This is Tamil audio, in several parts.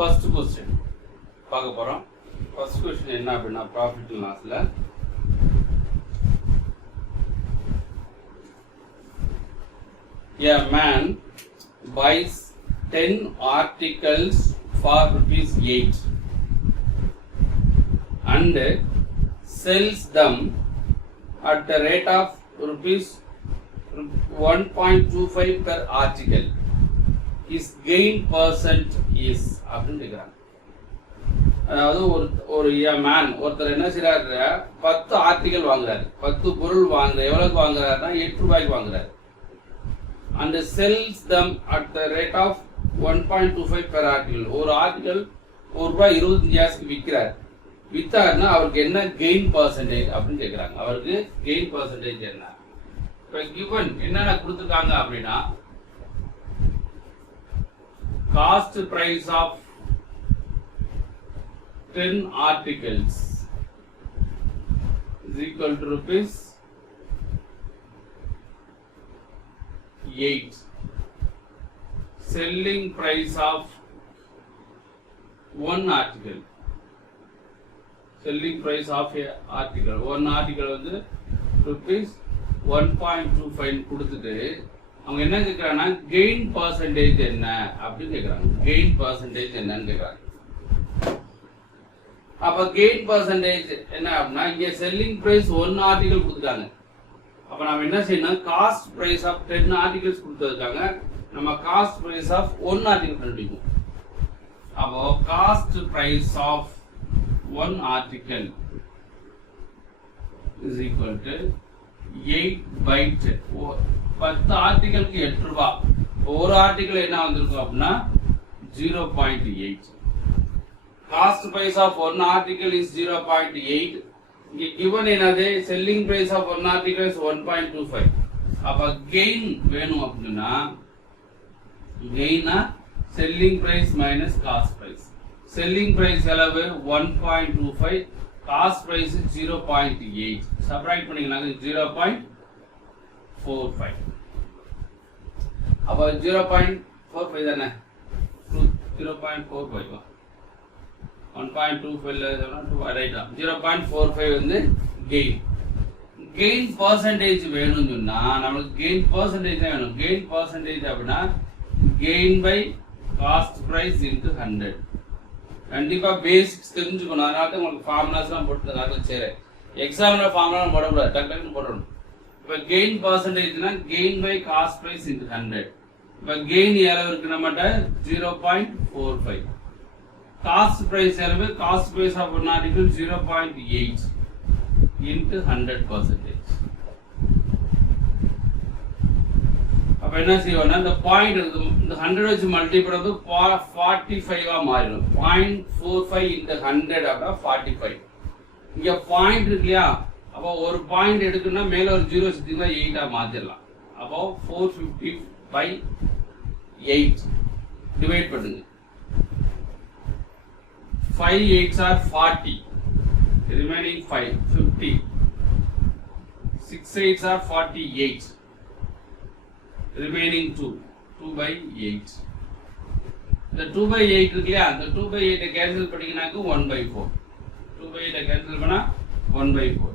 First question பார்க்க போறோம். First question என்ன அப்படின்னா profit and lossல a man buys 10 articles for ₹8 and sells them at the rate of ₹1.25 per article. His gain percent is அப்படின்னு கேக்குறாங்க. அதாவது ஒரு மேன் ஒருத்தர் என்ன செய்யறாரு, 10 ஆர்டிகல் வாங்குறாரு, 10 பொருள் வாங்குறாரு. எவ்வளவுக்கு வாங்குறாருன்னா ₹8 வாங்குறாரு. And sells them at the rate of 1.25 per article. ஒரு ஆர்டிகல் ₹1.25 விற்கிறார். வித்தாருன்னா அவருக்கு என்ன கெயின் பர்சன்டேஜ் அப்படின்னு கேட்குறாங்க. அவருக்கு கெயின் பர்சன்டேஜ் என்ன? இப்போ கிவன் என்னென்ன கொடுத்துருக்காங்க அப்படின்னா cost price of 10 articles is equal to ₹8. Selling price of one article. Selling price of a article. One article வந்து ₹1.25 கொடுத்துட்டு அவங்க என்ன கேட்குறாங்கன்னா கெயின் பர்சன்டேஜ் என்ன அப்படின்னு கேட்குறாங்க. கெயின் பர்சன்டேஜ் என்னன்னு கேட்குறாங்க. அப்ப கெயின் பர்சன்டேஜ் என்ன அப்படின்னா இங்க செல்லிங் பிரைஸ் 1 ஆர்டிகல் கொடுத்துட்டாங்க. அப்ப நம்ம என்ன செய்யணும், காஸ்ட் பிரைஸ் ஆஃப் 10 ஆர்டிகல்ஸ் கொடுத்துருக்காங்க. நம்ம காஸ்ட் பிரைஸ் ஆஃப் 1 ஆர்டிகல் கண்டுபிடிக்கும். அப்போ cost price of 1 article is equal to 8/10. 10 ஆர்டிகலுக்கு ₹8. ஒரு ஆர்டிகல் என்ன வந்திருக்கும் அப்படின்னா 0.8. Cost price of 1 article is 0.8. இங்க given என்னது, selling price of 1 article is 1.25. அப்ப கெயின் வேணும் அப்படின்னா கெயினா selling price minus cost price. Selling price எவ்வளவு 1.25, காஸ்ட் பிரைஸ் 0.8. சப்ட்ராக்ட் பண்ணீங்கன்னா 0.45. அப்ப 0.45 தானே, 0.45 1.25 வந்து கெயின். கெயின் பர்சன்டேஜ் வேணும்னு சொன்னா நமக்கு கெயின் பர்சன்டேஜ் தான் வேணும். கெயின் பர்சன்டேஜ் அப்படின்னா gain by cost price into 100. கண்டிப்பா பேசிக்ஸ் தெரிஞ்சுக்கணும். அதனால தான் உங்களுக்கு ஃபார்முலாஸ் எல்லாம் போட்டு சரி எக்ஸாம்ல ஃபார்முலா போடக்கூடாது, டக்கு போடணும். இப்ப கெயின் பர்சன்டேஜ்னா gain by cost price into 100. இப்ப கெயின் எவ்வளவு இருக்கு நம்மகிட்ட 0.45. காஸ்ட் பிரைஸ் எவ்வளவு, cost price of 1 article 0.8 into 100%. அப்ப என்ன செய்வோம்னா இந்த பாயிண்ட் இந்த 100 வச்சு மல்டிப்ளை பண்ணது 45 மாறிடும். 0.45 into 100 அப்படின்னா 45. இங்க பாயிண்ட் இருக்கு இல்லையா, அப்போ ஒரு பாயிண்ட் எடுக்கணும்னா மேல ஒரு 0 வச்சுட்டீங்கன்னா 8 மாத்திரலாம். அப்போ 450/8 டிவைட் பண்ணுங்க. 5 8s are 40. Remaining 5 50. 6 8s are 48. Remaining 2/8. இந்த 2/8 இருக்கு இல்லையா, அந்த 2/8 கேன்சல் பண்ணிங்கனாக்க 1/4. 2/8 கேன்சல் பண்ணா 1/4.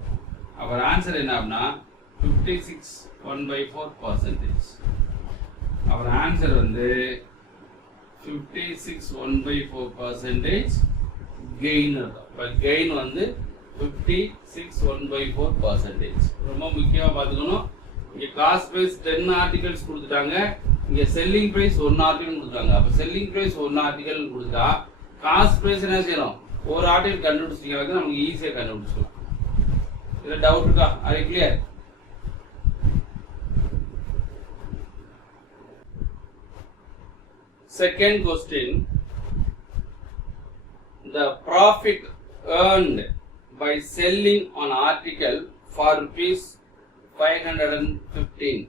அவர் ஆன்சர் என்ன அப்படின்னா 56 1/4%. அவர் ஆன்சர் வந்து 56 1/4% கெயின். கெயின் வந்து 56 1/4%. ரொம்ப முக்கியமா பாத்துக்கணும். இங்க காஸ்ட் பிரைஸ் 10 ஆர்டிகல்ஸ் கொடுத்துட்டாங்க, இங்க செல்லிங் பிரைஸ் 1 ஆர்டிகல் கொடுத்தாங்க. அப்ப செல்லிங் பிரைஸ் 1 ஆர்டிகல் கொடுத்தா காஸ்ட் பிரைஸ் என்ன செய்யணும், ஒரு ஆர்டிகல் கண்டுபிடிச்சிட்டீங்கன்னா நமக்கு ஈஸியா கண்டுபிடிச்சிடலாம். இதுல டவுட் இருக்கா? அது clear? Second question, the profit earned by selling an article for ₹515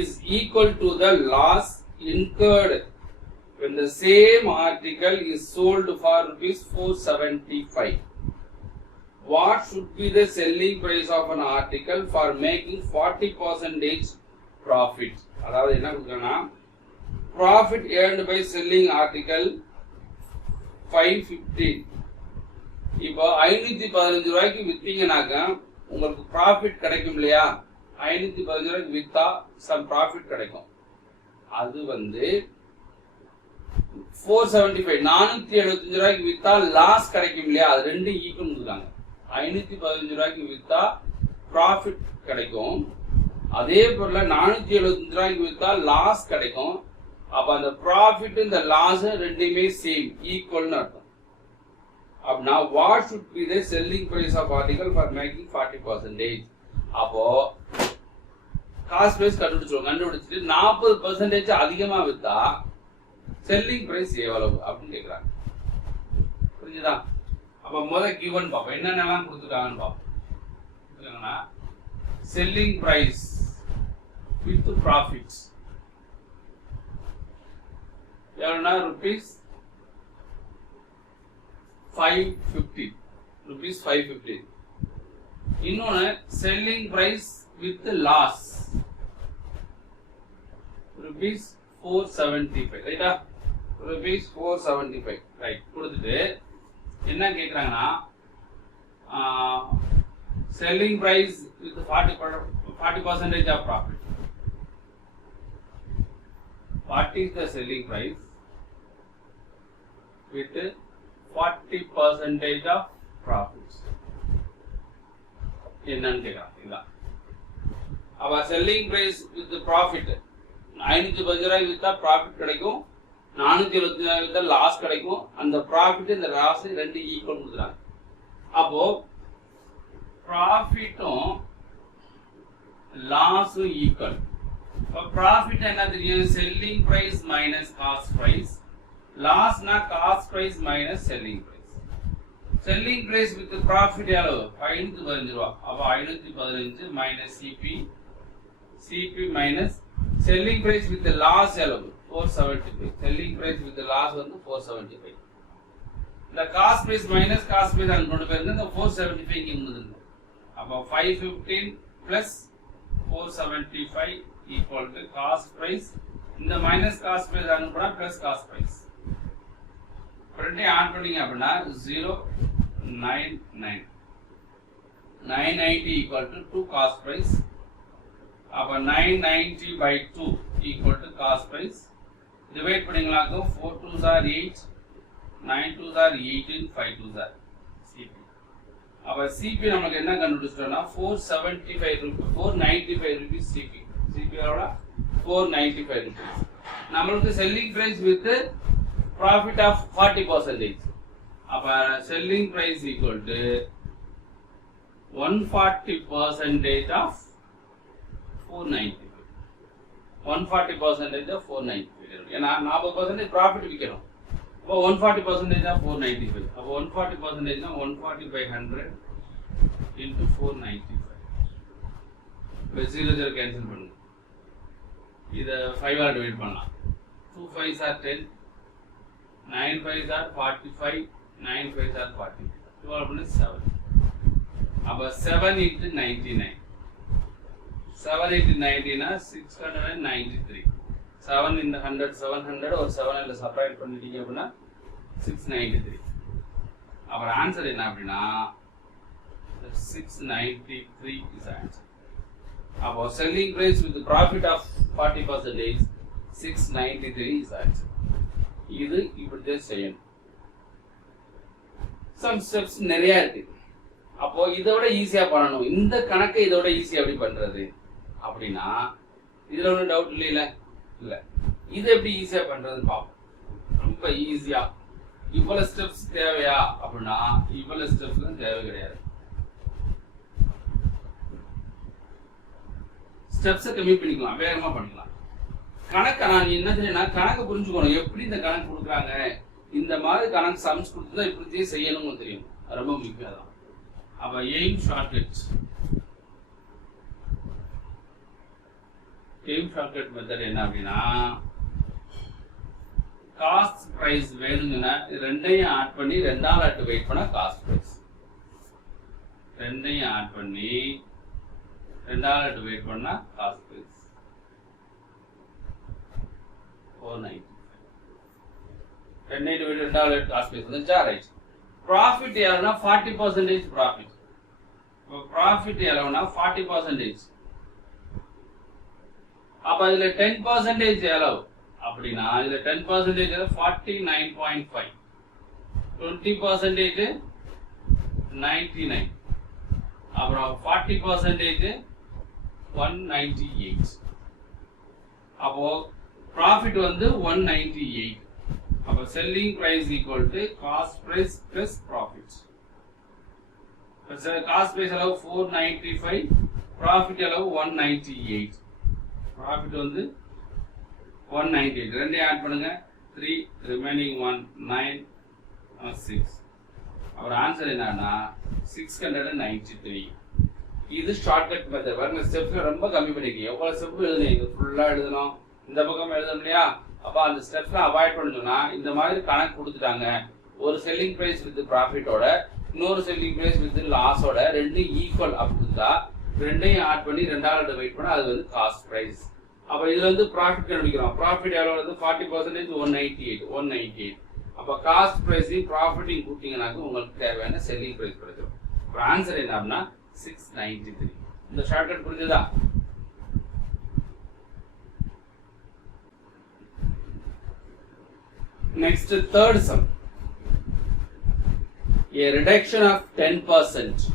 is equal to the loss incurred when the same article is sold for ₹475. What should be the selling price of an article for making 40% profit? அதாவது என்ன கொடுக்கறனா profit earned by selling article 515. இப்போ 515 ரூபாய்க்கு வித்தீங்கன்னாக்க உங்களுக்கு ப்ராஃபிட் கிடைக்கும் இல்லையா? 515 ரூபாய்க்கு வித்தா சம் ப்ராஃபிட் கிடைக்கும். அது வந்து 475 475 ரூபாய்க்கு வித்தா லாஸ் கிடைக்கும் இல்லையா? அது ரெண்டு ஈக்குவல் கொடுத்தாங்க. 515 ரூபாய்க்கு வித்தா ப்ராஃபிட் கிடைக்கும். அதே போல 475 ரூபாய்க்கு வித்தா லாஸ் கிடைக்கும். அப்ப அந்த ப்ராஃபிட் இந்த லாஸ் ரெண்டுமே சேம் ஈக்குவல்னு அர்த்தம். அப்படின்னா what should be the selling price of article for making 40%? அப்போ காஸ்ட் பிரைஸ் கண்டுபிடிச்சிட்டு 40% அதிகமா வித்தா செல்லிங் பிரைஸ் எவ்வளவு அப்படின்னு கேக்குறாங்க. புரிஞ்சுதா? அப்ப முதல் கிவன் பாப்போம், என்னென்னலாம் கொடுத்துட்டாங்கன்னு பாப்போம். செல்லிங் பிரைஸ் வித் ப்ராஃபிட்ஸ் எவ்வளவுனா rupees 550. rupees 550. இன்னொன்னு selling price with loss rupees 475. ரைட்டா? rupees 475. ரைட். கொடுத்துட்டு என்ன கேக்குறாங்கன்னா selling price with 40% of profit. What is the selling price with 40% of profits? என்னன்னு கேக்குறாங்க. இதுதான். அப்ப selling price with the profit 515 ரூபாய்க்கு வித்தா ப்ராஃபிட் கிடைக்கும், 475 ரூபாய்க்கு வித்தா லாஸ் கிடைக்கும். அந்த ப்ராஃபிட் இந்த லாஸ் ரெண்டு ஈக்குவல் கொடுக்குறாங்க. அப்போ ப்ராஃபிட்டும் லாஸும் ஈக்குவல். இப்போ ப்ராஃபிட் என்ன தெரியும்? Selling price minus cost price. லாஸ்னா cost price minus selling price. Selling price with profit எவ்வளவு? 515 ரூபா. அப்போ 515 minus CP, CP minus selling price with loss எவ்வளவு? 475. செல்லிங் பிரைஸ் வித் லாஸ் வந்து 475. இந்த cost price minus cost price அங்க கொண்டு போயிருந்தா இந்த 475 இங்க இருந்தது. அப்போ 515 plus 475 equal to cost price. இந்த மைனஸ் காஸ்ட் பிரைஸ் அங்க போனா பிளஸ் காஸ்ட் பிரைஸ். ரெண்டையும் ஆட் பண்ணீங்க அப்படின்னா 099 990 ஈக்குவல் டு 2 காஸ்ட் பிரைஸ். அப்ப 990 by 2 equal to cost price. Divide பண்ணீங்களாக்கும் 4 2s are 8, 9 2s are 18, 5 2s are CP. அப்ப CP நமக்கு என்ன கண்டுபிடிச்சிட்டோம்னா 475 rupees, 495 rupees CP. CP எவ்வளவு? 495 rupees. நம்மளுக்கு selling price with profit of 40%. அப்ப selling price equal to 140% of 495. 140% of 495. ஏன்னா 40% ப்ராஃபிட் விற்கிறோம். அப்போ 140% of 495. அப்போ 140% னா 140 by 100 into 495. இப்போ 0 கேன்சல் பண்ணுங்க. இத 5 ஆல டிவைட் பண்ணலாம். 2 5s are 10, 9 5s are 45, 9 5s are 40. 12 plus 7. அப்போ 7 into 99. 7 into 90 na 693. 7 in the 100 700 or 7 ல சப்ட்ராக்ட் பண்ணிட்டீங்க அப்படினா 693. our answer என்ன அப்படினா 693 is answer. Our selling price with the profit of 40% 693 is answer. இது இப்படி செய்யணும். some steps நிறைய இருக்கு. அப்போ இதோட ஈஸியா பண்ணணும். இந்த கணக்கை இதோட ஈஸியா எப்படி பண்றது அப்படின்னா இதுல ஒன்றும் டவுட் இல்லையில இல்ல. இது எப்படி ஈஸியா பண்றதுன்னு பார்ப்போம். ரொம்ப ஈஸியா. இவ்வளவு ஸ்டெப்ஸ் தேவையா அப்படின்னா இவ்வளவு ஸ்டெப்ஸ் தேவை கிடையாது. ஸ்டெப்ஸை கம்மி பண்ணிக்கலாம், வேகமா பண்ணிக்கலாம். கணக்கை நான் என்ன செய்யணும்னா கணக்கு புரிஞ்சுக்கணும். எப்படி இந்த கணக்கு கொடுக்குறாங்க, இந்த மாதிரி கணக்கு சம்ஸ் கொடுத்துதான் இப்படி செய்யணும்னு தெரியும். ரொம்ப முக்கியம் தான். அப்ப எய்ம் ஷார்ட்கட் மெத்தட் என்ன அப்படின்னா காஸ்ட் பிரைஸ் வேணுங்கன்னா ரெண்டையும் ஆட் பண்ணி 2ஆல் டிவைட் பண்ணா காஸ்ட் பிரைஸ். ரெண்டையும் ஆட் பண்ணி 2ஆல் டிவைட் பண்ணா cost price 490. 10 divided cost price வந்துச்சா ரைட் profit எவ்வளவுனா 40% profit profit எவ்வளவுனா 40% அப்ப இதுல 10% எவ்வளவு அப்படினா இதுல 10% எவ்வளவு 49.5 20% 99 அப்புறம் 40% 198 அப்போ profit வந்து 198 அப்ப selling price equal to cost price plus profit cost price அளவு 495 profit அளவு 198 profit வந்து 198 ரெண்டே ஆட் பண்ணுங்க 3 remaining 1 9 6 our ஆன்சர் என்னன்னா 693 இது ஷார்ட்கட் மெத்தட் பாருங்க ஸ்டெப்ஸ் ரொம்ப கம்மி பண்ணிருக்கீங்க எவ்வளவு ஸ்டெப் எழுதுனீங்க ஃபுல்லா எழுதணும் இந்த பக்கம் எழுதணும் இல்லையா அப்ப அந்த ஸ்டெப்ஸ்லாம் அவாய்ட் பண்ணணும்னா இந்த மாதிரி கணக்கு கொடுத்துட்டாங்க ஒரு செல்லிங் பிரைஸ் வித் ப்ராஃபிட்டோட இன்னொரு செல்லிங் பிரைஸ் வித் லாஸோட ரெண்டு ஈக்குவல் அப்படின்னா ரெண்டையும் ஆட் பண்ணி ரெண்டாவது டிவைட் பண்ணா அது வந்து காஸ்ட் பிரைஸ் அப்ப இதுல வந்து ப்ராஃபிட் கண்டுபிடிக்கிறோம் ப்ராஃபிட் எவ்வளவு வந்து 40% 198 அப்ப காஸ்ட் பிரைஸையும் ப்ராஃபிட்டையும் கூட்டிங்கனாக்க உங்களுக்கு தேவையான செல்லிங் பிரைஸ் கிடைக்கும் அப்ப ஆன்சர் என்ன அப்படின்னா 693 இந்த ஷார்ட்கட் புரிஞ்சதா next third sum a reduction of 10%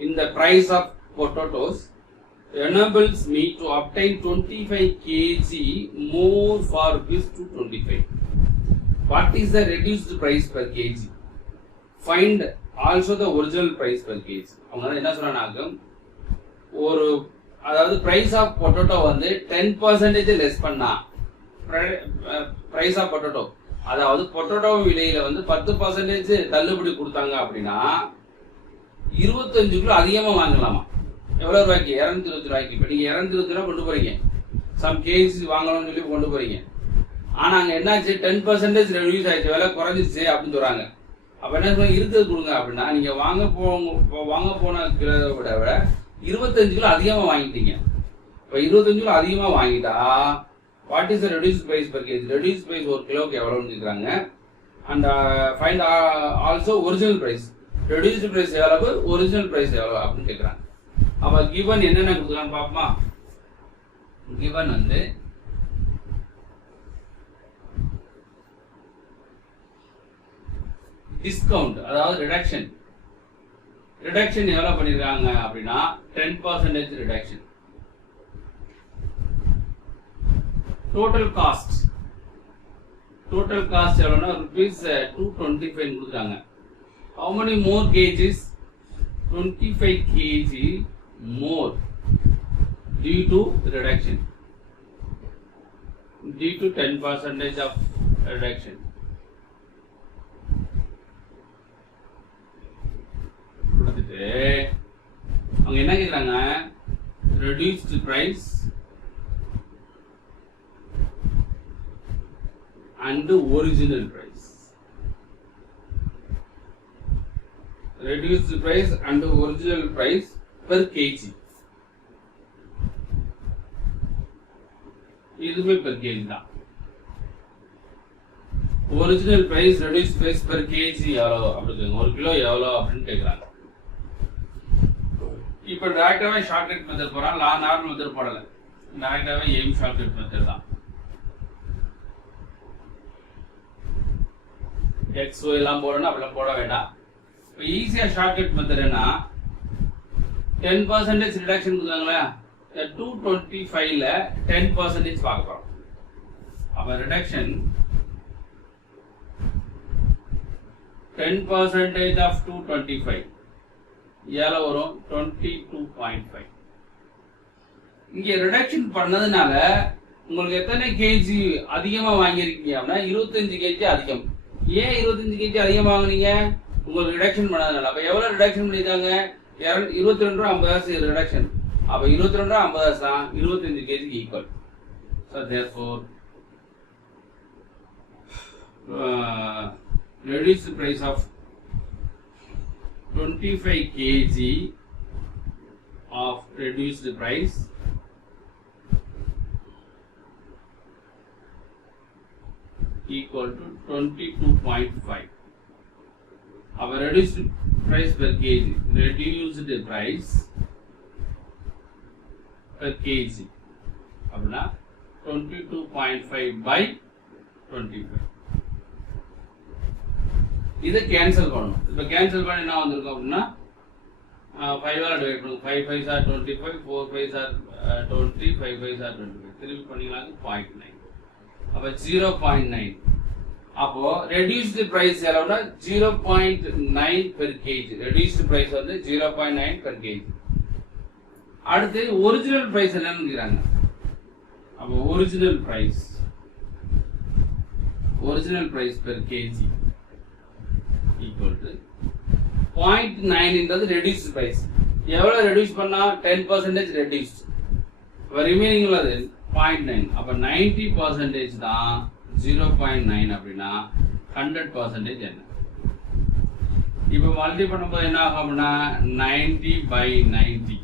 in the price of potatoes enables me to obtain 25 kg more for this to 25 what is the reduced price per kg find also the original price per kg அவங்க என்ன சொல்றாங்க ஒரு அதாவது price of potato வந்து 10% less பண்ணா price of potato அதாவது பொட்டேட்டோ விலையில வந்து 10% தள்ளுபடி கொடுத்தாங்க அப்படின்னா 25 கிலோ அதிகமா வாங்கலாமா எவ்வளவு ரூபாய்க்கு 220 ரூபாய்க்கு இப்ப நீங்க 220 ரூபாய் கொண்டு போறீங்க சம் கேஜி வாங்கணும்னு சொல்லி கொண்டு போறீங்க ஆனா அங்க என்னாச்சு 10% ரெடியூஸ் ஆயிடுச்சு விலை குறைஞ்சிருச்சு அப்படின்னு சொல்றாங்க அப்ப என்ன சொல்லுங்க இருக்கிறது கொடுங்க அப்படின்னா நீங்க வாங்க போன கிலோ விட 25 கிலோ அதிகமா வாங்கிட்டீங்க இப்ப 25 கிலோ அதிகமா வாங்கிட்டா what is the reduced price per kg reduced price ஒரு கிலோக்கு எவ்வளவுன்னு கேக்குறாங்க and find also original price reduced price எவ்வளவு original price எவ்வளவு அப்படின்னு கேக்குறாங்க அப்ப given என்னென்ன கொடுக்கறாங்க பாப்போமா given வந்து discount அதாவது reduction எவ்வளவு பண்ணிருக்காங்க அப்படின்னா 10% reduction total cost எவ்வளவுனா rupees 225 கொடுத்தாங்க how many more kgs 25 kg more due to reduction due to 10% of reduction கொடுத்துட்டு அவங்க என்ன கேக்குறாங்க reduced price and the original price reduced price and the original price per kg இதுமே per kg தான் original price reduced price per kg எவ்வளவு அப்படிங்க ஒரு கிலோ எவ்வளவு அப்படின்னு கேக்குறாங்க இப்போ டைரக்டாவே ஷார்ட்கட் மெத்தட் போறோம் நார்மல் மெத்தட் போடல டைரக்டாவே எய்ம் ஷார்ட்கட் மெத்தட் தான் எக்ஸ் ஒய் எல்லாம் போடணும் அப்படிலாம் போட வேண்டாம் இப்போ ஈஸியா ஷார்ட்கட் மெத்தட் என்ன 10% ரிடக்ஷன் கொடுத்தாங்களா 225 ல 10% பார்க்க போறோம் அப்ப ரிடக்ஷன் 10% of 225 ஏல வரும் 22.5 இங்க ரிடக்ஷன் பண்ணதுனால உங்களுக்கு எத்தனை கேஜி அதிகமா வாங்கியிருக்கீங்க அப்படின்னா 25 கேஜி அதிகம் ஏன் 25 கேஜி அதிகமா வாங்குனீங்க உங்களுக்கு ரிடக்ஷன் பண்ணதுனால அப்ப எவ்வளவு ரிடக்ஷன் பண்ணிருக்காங்க 22 ரூபாய் 50 காசு ரிடக்ஷன் அப்ப 22 ரூபாய் 50 காசு தான் 25 கேஜிக்கு equal so therefore reduce the price of 25 kg of reduced price equal to 22.5. Our reduced price per kg, reduced price per kg அப்படின்னா 22.5 by 25. இதை கேன்சல் பண்ணணும். இப்போ கேன்சல் பண்ணி என்ன வந்திருக்கும் அப்படின்னா 5 ஆல் டிவைட் பண்ணுங்க. 5 5s are 25, 4 5s are 20, 5 5s are 25. திருப்பி பண்ணீங்கன்னா 0.9. அப்போ 0.9. அப்போ ரெடியூஸ்டு பிரைஸ் எவ்வளவுனா 0.9 per kg. ரெடியூஸ்டு பிரைஸ் வந்து 0.9 per kg. அடுத்து ஒரிஜினல் பிரைஸ் என்னன்னு கேக்குறாங்க. அப்போ original price per kg equal to 0.9 என்றது ரெடியூஸ்டு பிரைஸ். எவ்வளவு ரெடியூஸ் பண்ணா 10% ரெடியூஸ்ட். அப்ப ரிமைனிங் உள்ளது 0.9. அப்ப 90% தான் 0.9 அப்படின்னா 100% என்ன? இப்போ மல்டி பண்ணும்போது என்ன ஆகும் அப்படின்னா 90 by 90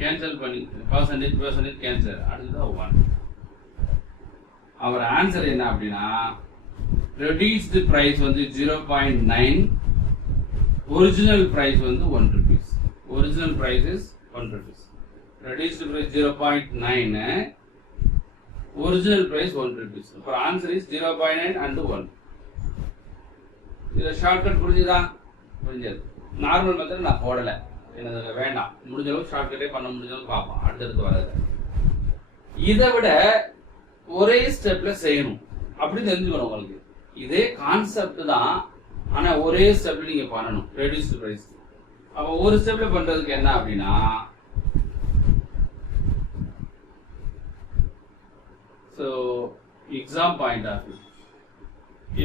கேன்சல் பண்ணி percentage கேன்சல். அடுத்தது 1. அவர் ஆன்சர் என்ன அப்படின்னா ரெடியூஸ்டு பிரைஸ் வந்து 0.9, ஒரிஜினல் பிரைஸ் வந்து 1 rupees. Original price is 1 rupees. Reduced price 0.9, original price 1 rupees. அப்போ ஆன்சர் இஸ் 0.9 and 1. இதை ஷார்ட்கட் புரிஞ்சுதா? புரிஞ்சது. நார்மல் மெத்தட் நான் போடல, எனக்கு வேண்டாம். முடிஞ்ச அளவுக்கு ஷார்ட்கட்டே பண்ண முடிஞ்சளவுக்கு பார்ப்போம் அடுத்தடுத்து வர்றது. இதை விட ஒரே ஸ்டெப்ல செய்யணும் அப்படி தெரிஞ்சுக்கணும் உங்களுக்கு. இதே கான்செப்ட் தான், ஆனா ஒரே ஸ்டெப்ல நீங்க பண்ணணும் ரெடியூஸ்டு பிரைஸ். அப்ப ஒரு ஸ்டெப்ல பண்றதுக்கு என்ன அப்படின்னா so exam point of view,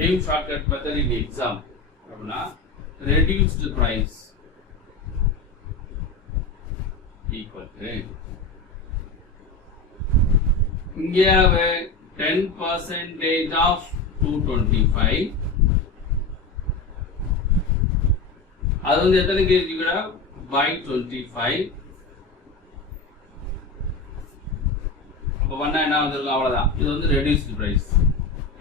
aim shortcut method in exam அப்படின்னா reduced price equal to இங்கே 10% of 225, அது வந்து எத்தனை கேஜி கூட by 25. அப்போ பண்ணா என்ன வந்திருக்கும்? அவ்வளவுதான். இது வந்து ரெடியூஸ்டு பிரைஸ்.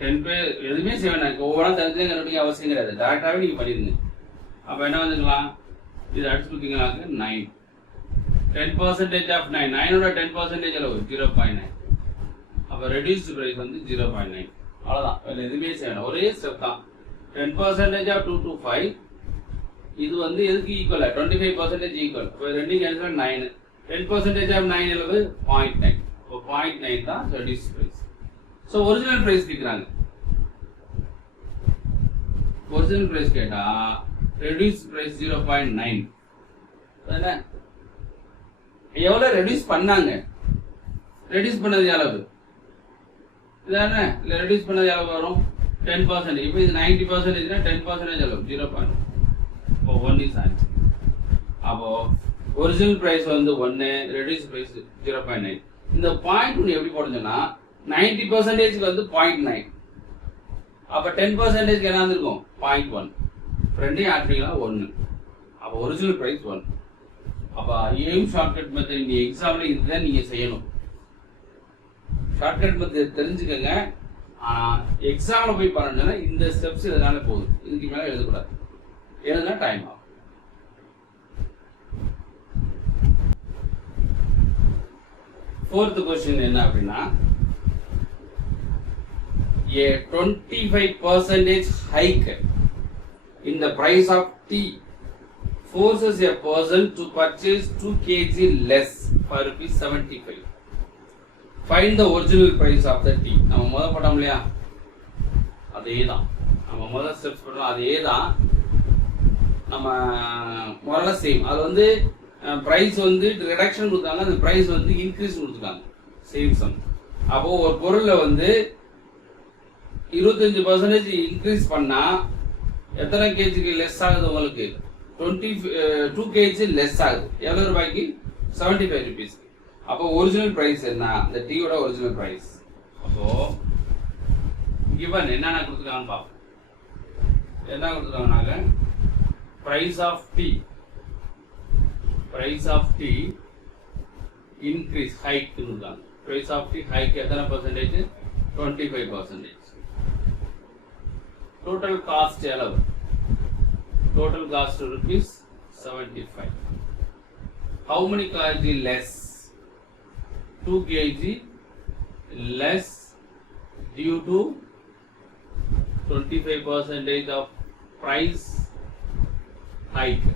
10 பேர் எதுவுமே செய்வேன் ஒவ்வொரு தெரிஞ்சு கண்டுபிடிக்க அவசியம் கிடையாது, டேரக்டாவே நீங்க பண்ணிருங்க. அப்ப என்ன வந்துக்கலாம்? இது அடிச்சு கொடுத்தீங்கன்னாக்கு 9. 10% of 9, 9ஓட 10% அளவு 0.9. அப்ப ரெடியூஸ்டு பிரைஸ் வந்து 0.9. அவ்வளவுதான், வேற எதுவுமே செய்யணும். ஒரே ஸ்டெப் தான். 10% of 225 இது வந்து எதுக்கு ஈக்குவல்? 25% ஈக்குவல். இப்போ ரெண்டு கேன்சல் 9. 10% of 9 அளவு 0.9. இப்போ 0.9 தான் reduced price. So original price கேட்குறாங்க. ஒரிஜினல் பிரைஸ் கேட்டா ரெடியூஸ் பிரைஸ் 0.9. எவ்வளவு ரெடியூஸ் பண்ணாங்க? ரெடியூஸ் பண்ணது எவ்வளவு? இதானே இல்லை, ரெடியூஸ் பண்ணது எவ்வளவு வரும்? 10%. இப்போ இது 90%, 10% எவ்வளவு? 0.1. இப்போ 1 இஸ் ஆன்சர். அப்போ ஒரிஜினல் பிரைஸ் வந்து 1, ரெடியூஸ் பிரைஸ் 0.9. இந்த பாயிண்ட் ஒன்று எப்படி போடுதுன்னா 90% வந்து 0.9. அப்ப 10% என்ன இருக்கும்? 0.1. ரெண்டையும் ஆட் பண்ணிங்கன்னா 1. அப்ப ஒரிஜினல் பிரைஸ் 1. அப்ப ஏம் ஷார்ட்கட் மெத்தட் இந்த எக்ஸாம்ல இதுதான் நீங்க செய்யணும். ஷார்ட்கட் மெத்தட் தெரிஞ்சுக்கங்க. எக்ஸாம்ல போய் பண்ணணும்னா இந்த ஸ்டெப்ஸ் இதனால போதும், இதுக்கு மேல எழுதக்கூடாது. எழுதுனா டைம் ஆகும். ஃபோர்த் கொஸ்டின் என்ன அப்படின்னா a 25% hike in the price of tea forces a person to purchase 2 kg less for rupees 75. Find the original price of the tea. நம்ம முதல் படம் இல்லையா, அதேதான். நம்ம முதல் ஸ்டெப்ஸ் பண்ணோம், அதேதான். நம்ம முதல்ல சேம். அது வந்து பிரைஸ் வந்து ரிடக்ஷன் கொடுத்தாங்க, அந்த பிரைஸ் வந்து இன்க்ரீஸ் கொடுத்துருக்காங்க. Same sum. அப்போ ஒரு பொருள்ல வந்து 25% இன்க்ரீஸ் பண்ணா எத்தனை கேஜிக்கு லெஸ் ஆகுது? உங்களுக்கு 2 கேஜி லெஸ் ஆகுது. எவ்வளவு ரூபாய்க்கு? 75 rupees. அப்போ ஒரிஜினல் பிரைஸ் என்ன? இந்த டீயோட ஒரிஜினல் பிரைஸ். அப்போ கிவன் என்னென்ன கொடுத்துருக்காங்கன்னு பார்ப்போம். என்ன கொடுத்துருக்காங்கனாக்க price of tea increase hike கொடுத்துருக்காங்க. பிரைஸ் ஆஃப் டீ ஹைக் எத்தனை percentage? 25%. total cost yellow. Total cost rupees 75. How many kg less? 2 kg less due to 25% of price hike.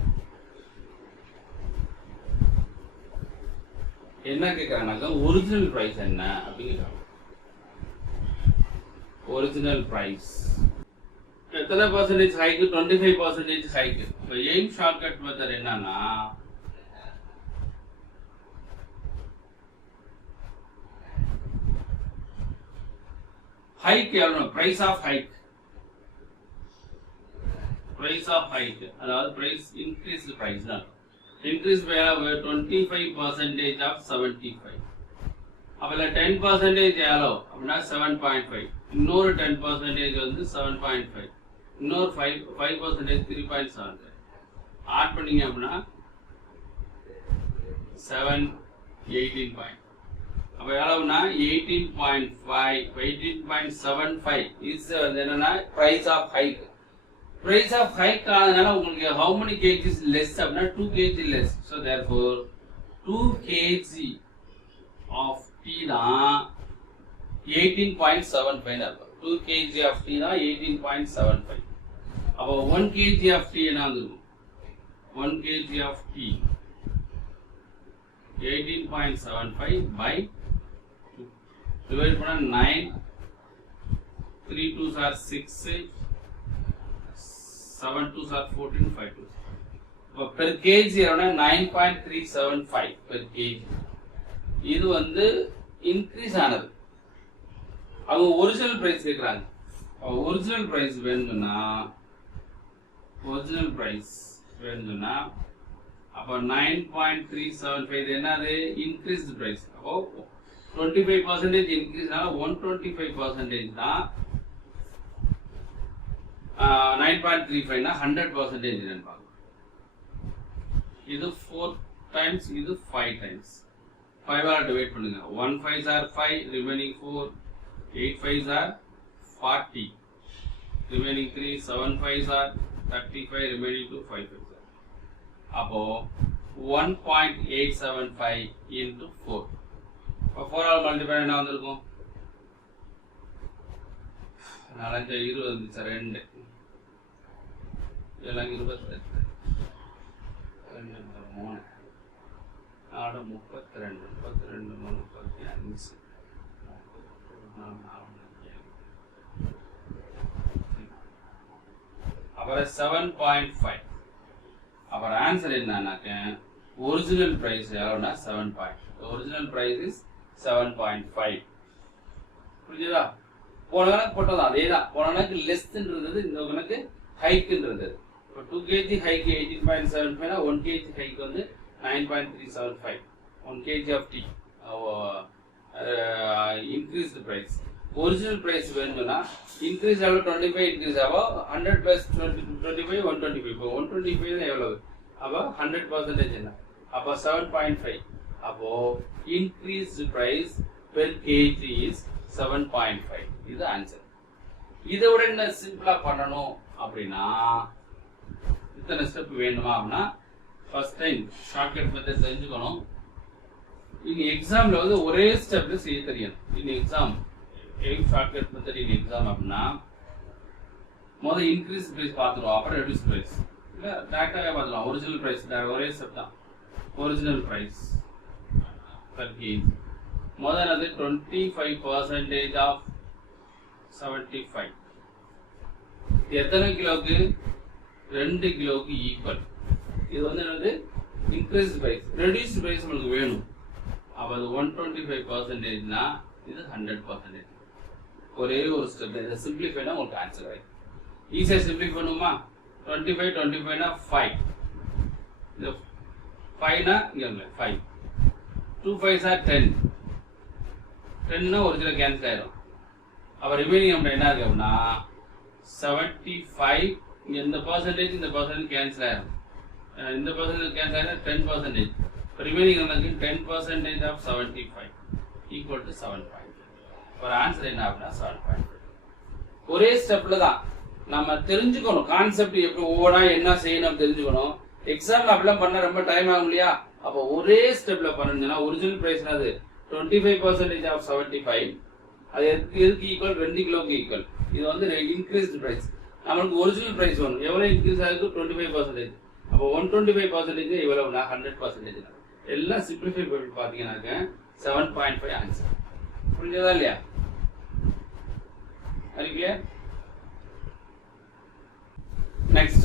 என்ன கேட்குறாங்கனாக்கா ஒரிஜினல் ப்ரைஸ் என்ன அப்படிங்கிறாங்க. ஒரிஜினல் ப்ரைஸ் எத்தனை பர்சன்டேஜ் ஹைக்கு? 25% ஹைக்கு. இப்போ எய்ம் ஷார்ட்கட் மெத்தட் என்னன்னா, ஹைக் எவ்வளோ? Price of hike. Price of hike அதாவது பிரைஸ் இன்க்ரீஸ் பிரைஸ் தான். Increase by 25% of 75. அப்பல 10% எவ்வளோ அப்படின்னா 7.5. இன்னொரு 10% வந்து 7.5. இன்னொரு 5% 3.75. ஆட் பண்ணீங்க அப்படின்னா 7 18 பாயிண்ட். அப்போ எவ்வளவுனா 18.5 18.75 இஸ் என்னன்னா price of hike. Price of hike ஆனதுனால உங்களுக்கு how many kg is less அப்படின்னா 2 kg less. So therefore 2 kg of tea தான் 18.75 இருக்கும். 2 kg of tea தான் 18.75. அப்போ 1 kg of tea என்ன வந்துருக்கும்? 1 kg of tea 18.75 by 2 divide பண்ணா 9 3 2s are 6 7 2s are 14 5 2s. இப்போ per kg எவ்வளோனா 9.375 per kg. இது வந்து இன்க்ரீஸ் ஆனது. அவங்க ஒரிஜினல் பிரைஸ் கேட்குறாங்க. ஒரிஜினல் பிரைஸ் வேணும்னா அப்போ 9.375 இது என்னது? Increased price. அப்போ 25% இன்க்ரீஸ்னால 125% தான் 9.35 னா 100% என்னன்னு பார்க்கலாம். இது 4 டைம்ஸ், இது 5 டைம்ஸ். 5 ஆல் டிவைட் பண்ணுங்க. 1 5s are 5, remaining 4, 8 5s are 40, remaining 3, 7 5s are 35, remaining 2, 5 5s are. அப்போ 1.875 into 4. இப்போ 4 ஆல் மல்டிப்ளை என்ன வந்திருக்கும்? 4 20 வந்துச்சு. 2 இதெல்லாம் 28 2 3 4 32 32 35 அப்புறம் 7.5. அப்புறம் ஆன்சர் என்னன்னாக்க ஒரிஜினல் பிரைஸ் எவ்வளோனா 7. Original price is 7.5. புரிஞ்சுதா? போன கணக்கு போட்டதான் அதே தான். போன கணக்கு லெஸ்ன்றது, இந்த கணக்கு ஹைக்குன்றது. இப்போ 2 kg ஹைக்கு 18.75 1 kg ஹைக்கு வந்து 9.375. 1 kg of tea increased price. Original price வேணும்னா இன்க்ரீஸ் எவ்வளோ? 25 இன்க்ரீஸ் ஆகும். 100 + 25 125. இப்போ 125 தான் எவ்வளவு? அப்போ 100% என்ன? அப்போ 7.5. அப்போ increased price per KG is 7.5. இது ஆன்சர். இதை விட என்ன சிம்பிளா பண்ணணும் அப்படின்னா, இத்தனை ஸ்டெப் வேணுமா அப்படின்னா ஃபர்ஸ்ட் டைம் ஷார்ட்கட் மெத்தட் தெரிஞ்சுக்கணும். இனி எக்ஸாம்ல வந்து ஒரே ஸ்டெப்ல செய்ய தெரியணும். இனி எக்ஸாம் ஷார்ட்கட் மெத்தட் இன் எக்ஸாம் அப்படின்னா முதல்ல இன்க்ரீஸ் பிரைஸ் பார்த்துருவோம், அப்புறம் ரெடியூஸ் பிரைஸ். இல்லை டேரக்டாகவே பார்த்துக்கலாம். ஒரிஜினல் பிரைஸ் ஒரே ஸ்டெப் தான். ஒரிஜினல் பிரைஸ் per kg முதல்ல 25% ஆஃப் 75 எத்தனை கிலோக்கு? 2 கிலோக்கு ஈக்குவல். இது வந்து என்னது? Increase price. ரெடியூஸ் பிரைஸ் உங்களுக்கு வேணும். அப்போ அது 125%னா இது 100%. ஒரே ஒரு ஸ்டெப். இதை சிம்பிளிஃபைனா உங்களுக்கு ஆன்சர் ஆயிடும். ஈஸியாக சிம்பிளிஃபை பண்ணுமா? 25னா 5. இந்த 5னா இங்கே 5. 2 5s are 10. 10னா ஒரிஜினல் கேன்சல் ஆயிடும். அப்போ ரிமைனிங் அமௌண்ட் என்ன இருக்கு அப்படின்னா 75. இங்கே இந்த பர்சன்டேஜ் இந்த பர்சன்டேஜ் கேன்சல் ஆயிடும். இந்த பர்சன்டேஜ் கேன்சல் ஆயிடும் 10%. இப்போ ரிமைனிங் நமக்கு 10% ஆஃப் 75 ஈக்குவல் டு 7. ஒரு ஆன்சர் என்ன அப்படின்னா 7. ஒரே ஸ்டெப்ல தான் நம்ம தெரிஞ்சுக்கணும் கான்செப்ட் எப்படி ஒவ்வொன்றா என்ன செய்யணும் தெரிஞ்சுக்கணும். எக்ஸாம்ல அப்படிலாம் பண்ண ரொம்ப டைம் ஆகும் இல்லையா? அப்போ ஒரே ஸ்டெப்ல பண்ணுங்கன்னா ஒரிஜினல் பிரைஸ் அது 25% ஆஃப் 75. அது எதுக்கு ஈக்குவல்? 2 கிலோக்கு ஈக்குவல். இது வந்து இன்க்ரீஸ்டு பிரைஸ். நம்மளுக்கு ஒரிஜினல் பிரைஸ் வேணும். எவ்வளவு இன்க்ரீஸ் ஆகுது? 25%. அப்போ 125% எவ்வளவுனா 100%. எல்லாம் சிம்பிளிஃபை பண்ணி பார்த்தீங்கன்னாக்க 7.5 ஆன்சர். புரிஞ்சதா இல்லையா? Are you clear? Next,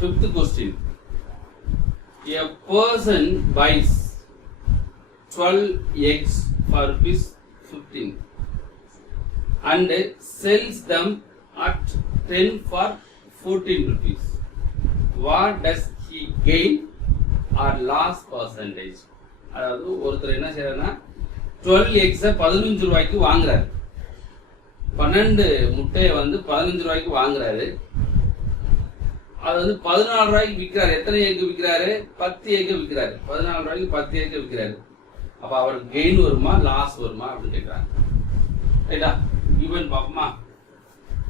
fifth question. A person buys 12 eggs for rupees 15 and sells them at 10 for 14 rupees. What does he gain or loss percentage? அதாவது ஒருத்தர் என்ன செய்யறாருன்னா 12 eggs 15 ரூபாய்க்கு வாங்குறாரு. 12 முட்டையை வந்து 15 ரூபாய்க்கு வாங்குறாரு. அது வந்து 14 ரூபாய்க்கு விற்கிறாரு. எத்தனை எக் விற்கிறாரு? 10 எக் விற்கிறாரு. 14 ரூபாய்க்கு 10 எக் விற்கிறாரு. அப்ப அவருக்கு கெயின் வருமா லாஸ் வருமா அப்படின்னு கேட்கிறாங்க. ரைட்டா? கிவன் பாப்போமா?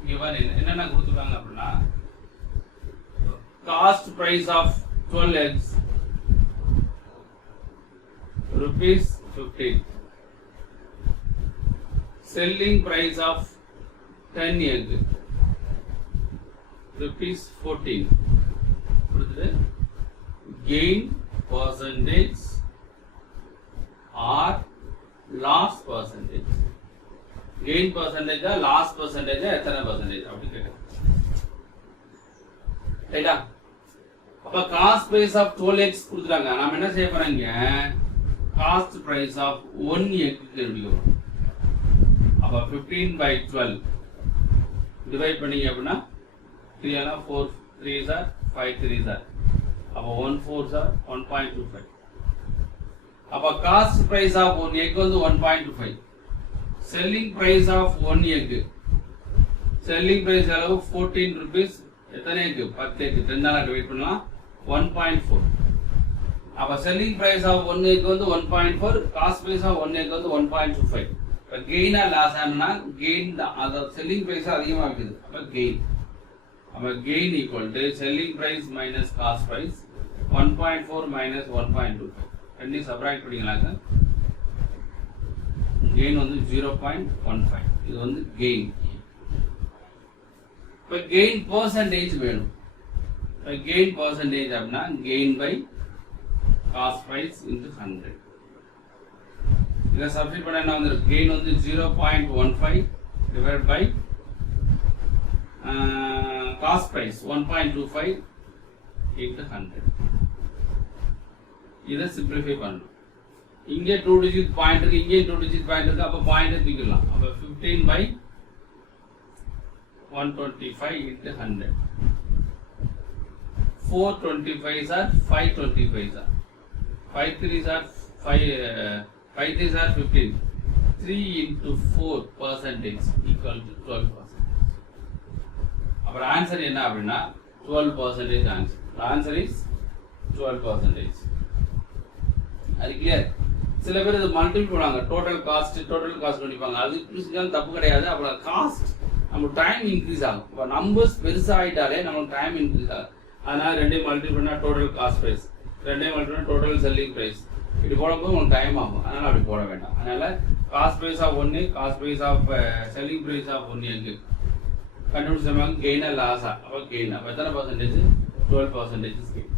கிவன் என்னென்ன கொடுத்துருக்காங்க அப்படின்னா cost price of 12 eggs rupees 15. Selling price of 10 egg rupees 14. Gain percentage or loss percentage. Gain percentage or loss percentage எத்தனை percentage அப்படி கேட்குறேன். ரைட்டா? அப்ப காஸ்ட் பிரைஸ் ஆஃப் 12 eggs கொடுத்துட்டாங்க. நாம என்ன செய்ய போறோங்க? காஸ்ட் பிரைஸ் ஆஃப் 1 egg கண்டுபிடிக்கிறோம். அப்ப 15/12 டிவைட் பண்ணீங்க அப்படின்னா 3 எல்லாம் 4 3s are 5 3s are அப்ப 1 4s are 1.25. அப்ப காஸ்ட் பிரைஸ் ஆஃப் 1 egg வந்து 1.25. Selling price of 1 egg selling price அளவு 14 rupees. எத்தனை egg? 10 egg. 10 ஆல டிவைட் பண்ணலாம் 1.4. அப்ப செல்லிங் பிரைஸ் ஆஃப் 1 egg வந்து 1.4, காஸ்ட் பிரைஸ் ஆஃப் 1 egg வந்து 1.25. இப்ப கெயினா லாஸ் ஆனா கெயின் தான். அதாவது செல்லிங் பிரைஸ் அதிகமா இருக்குது. அப்ப கெயின். அப்ப gain equal to selling price minus cost price 1.4 minus 1.25. ரெண்டையும் சப்ராக்ட் பண்ணீங்களாக்க கெயின் வந்து 0.15. இது வந்து கெயின். இப்ப கெயின் பெர்சன்டேஜ் வேணும். இப்ப கெயின் பெர்சன்டேஜ் அப்படின்னா gain by cost price into 100. இதை சப்ஸ்டிட் பண்ண என்ன வந்துருக்கு? கெயின் வந்து 0.15 divide by cost price 1.25 into 100. இதை சிம்பிளிஃபை பண்ணணும். இங்கே 2 டிஜிட் பாயிண்ட் இருக்கு, இங்கே 2 டிஜிட் பாயிண்ட் இருக்கு. அப்ப பாயிண்ட் தூக்கிடலாம். அப்ப 15/125 into 100. 425s are 525s are 5 3s are 5 3s are 15. 3 into 4% equal to 12%. Our answer என்ன அப்படின்னா 12% answer. The answer is 12%. அது clear? சில பேர் இது மல்டிபிள் பண்ணுவாங்க. டோட்டல் காஸ்ட் கண்டிப்பாங்க. அது புரிஞ்சுக்கலாம், தப்பு கிடையாது. அப்புறம் காஸ்ட் நம்ம டைம் இன்க்ரீஸ் ஆகும். இப்போ நம்பர்ஸ் பெருசாகிட்டாலே நமக்கு டைம் இன்க்ரீஸ் ஆகும். அதனால ரெண்டையும் மல்டிபிள் பண்ணால் டோட்டல் காஸ்ட் ப்ரைஸ், ரெண்டையும் மல்டிபிள் பண்ணால் டோட்டல் செல்லிங் ப்ரைஸ். இப்படி போடும்போது உங்களுக்கு டைம் ஆகும். அதனால அப்படி போட வேண்டாம். அதனால cost price of 1, cost price of selling price of 1 எங்கு கண்டுபிடிச்சாங்க. கெயினா லாஸா? அப்போ கெயின். அப்போ எத்தனை பர்சன்டேஜ்? 12% கெயின்.